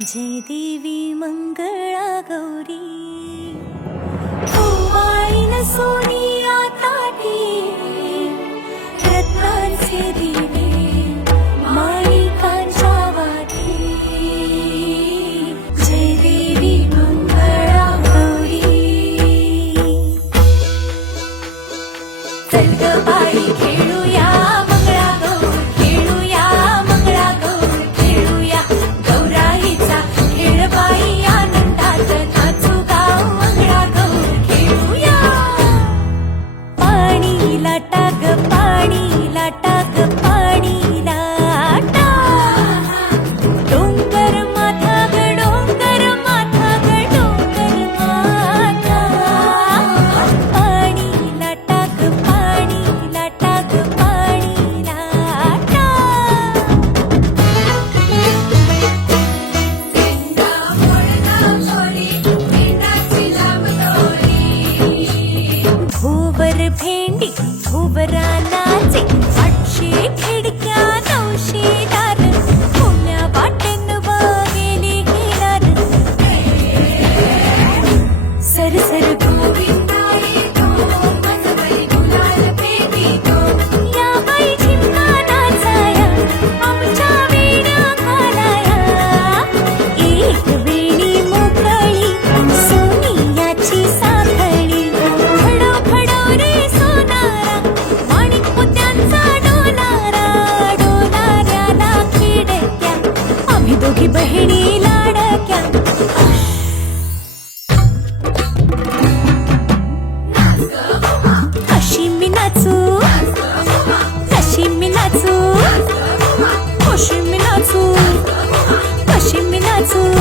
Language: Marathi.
जय देवी मंगळा गौरी ओवाळीन सोनिया ताटी रत्नांचे दिवे माणिकांच्या वाटी जय देवी मंगळा गौरी चल ग बाई खेळूया भेंडी उबरा नाचे 800 खिडक्या 900 दार पुण्या वाटेन बघेली घेणार सरसर गोविंदाई तो मजबई गुलाल पेटी तो या बाई झिमका नाचाया आमच्या वेण्या घालाया एक वेणी मोकळी सोनियाची साखळी दोघी बहिणी लाडक्या अशी मी नाचू अशी मी नाचू अशी मी नाचू अशी मी नाचू